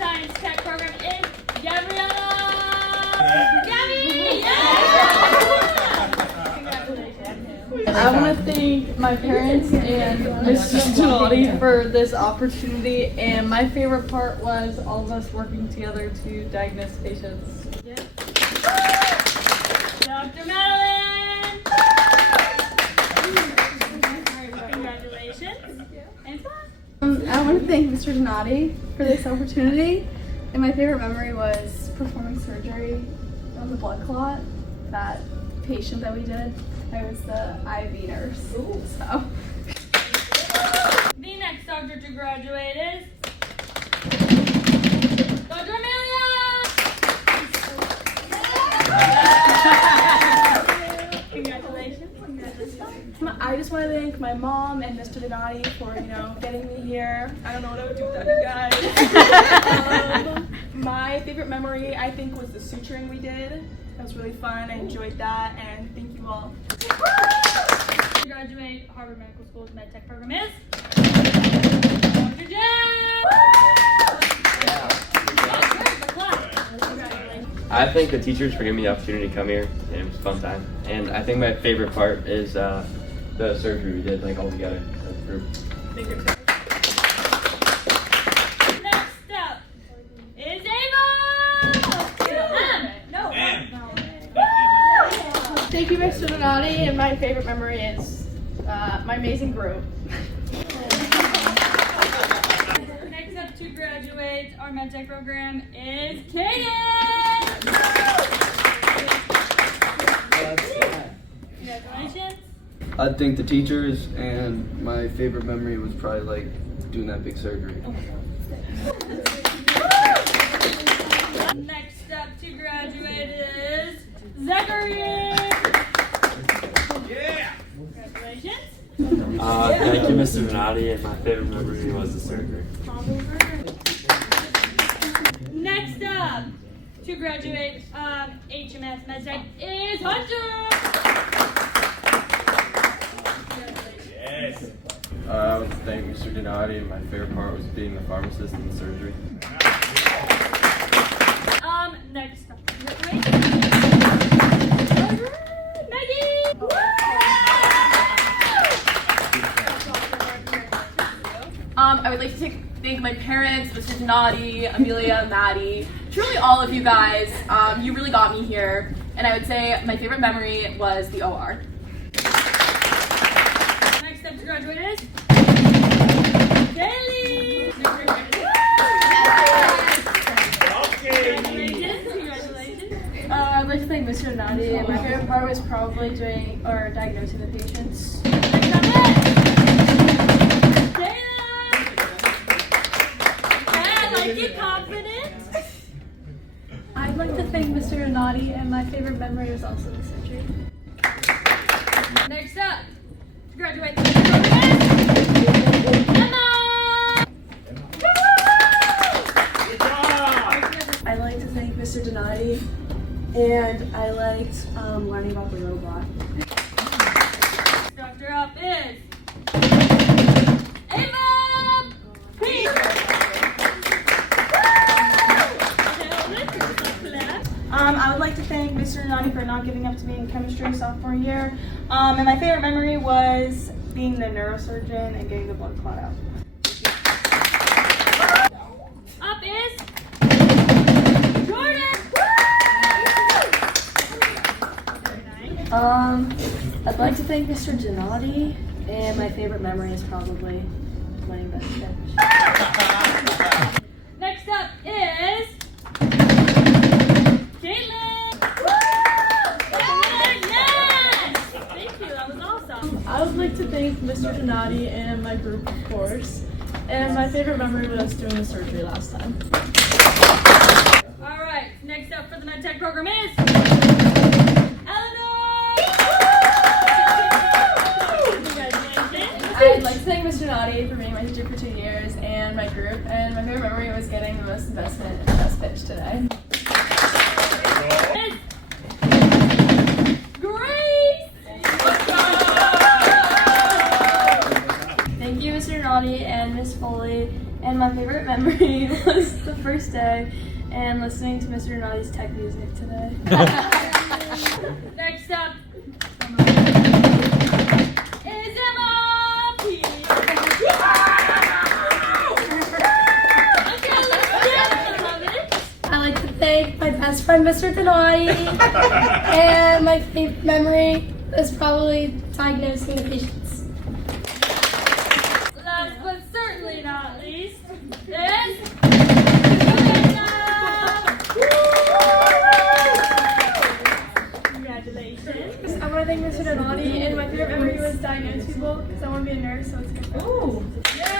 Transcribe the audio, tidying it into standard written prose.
science tech program is Gabriella. Gabby! Yeah! Congratulations. I want to thank my parents and Mr. Giannotti for this opportunity, and my favorite part was all of us working together to diagnose patients. Dr. Madeline! Congratulations. And I want to thank Mr. Giannotti for this opportunity, and my favorite memory was performing surgery on the blood clot, that patient that we did. I was the IV nurse, so. the next doctor to graduate is Dr. Amelia! Congratulations. I just want to thank my mom and Mr. Giannotti for, getting me here. I don't know what I would do without you guys. My favorite memory, I think, was the suturing we did. That was really fun. I enjoyed that, and thank you all. To graduate Harvard Medical School's MEDtech program is Dr. Jen! I thank the teachers for giving me the opportunity to come here, and it was a fun time. And I think my favorite part is the surgery we did, all together as a group. Next up is Ava! Thank you, Mr. Giannotti, and my favorite memory is my amazing group. Next up to graduate our MEDtech program is Kaden! Congratulations. I thank the teachers, and my favorite memory was probably doing that big surgery. Next up to graduate is Zachary! Yeah! Congratulations. Thank you, Mr. Giannotti, and my favorite memory was the surgery. Next up to graduate HMS MEDtech is Hunter! Yes! I want to thank Mr. Giannotti, and my favorite part was being the pharmacist in the surgery. Next up to graduate Maggie! I would like to thank my parents, Mr. Giannotti, Amelia, Maddie, truly all of you guys. You really got me here. And I would say my favorite memory was the OR. Next up to graduate is Kaylee! Congratulations. I'd like to thank Mr. Giannotti, and my favorite part was probably doing or diagnosing the patients. Next up is you confident? I'd like to thank Mr. Giannotti, and my favorite memory was also the surgery. Next up, to graduate the program is Emma! I'd like to thank Mr. Giannotti, and I liked learning about the robot. Doctor up is Ava! Peace! I would like to thank Mr. Giannotti for not giving up to me in chemistry sophomore year. And my favorite memory was being the neurosurgeon and getting the blood clot out. Up is Jordan! I'd like to thank Mr. Giannotti, and my favorite memory is probably playing that pitch. Next up is Caitlin! Yes! Thank you, that was awesome. I would like to thank Mr. Giannotti and my group, of course. And my favorite memory was doing the surgery last time. Alright, next up for the MEDtech program is Eleanor! Congratulations! I'd like to thank Mr. Giannotti for being my teacher for 2 years, and my group, and my favorite memory was getting the most investment and best pitch today. Grace! Thank you, Mr. Giannotti and Ms. Foley, and my favorite memory was the first day and listening to Mr. Donati's tech music today. Next up is MRP. Okay, let's get I'd like to thank my best friend, Mr. Donati, and my favorite memory is probably diagnosing the patients. Last but certainly not least is congratulations. I want to thank Mr. Donati, and my favorite memory was diagnosing people because I want to be a nurse, so it's good. Ooh. Yeah.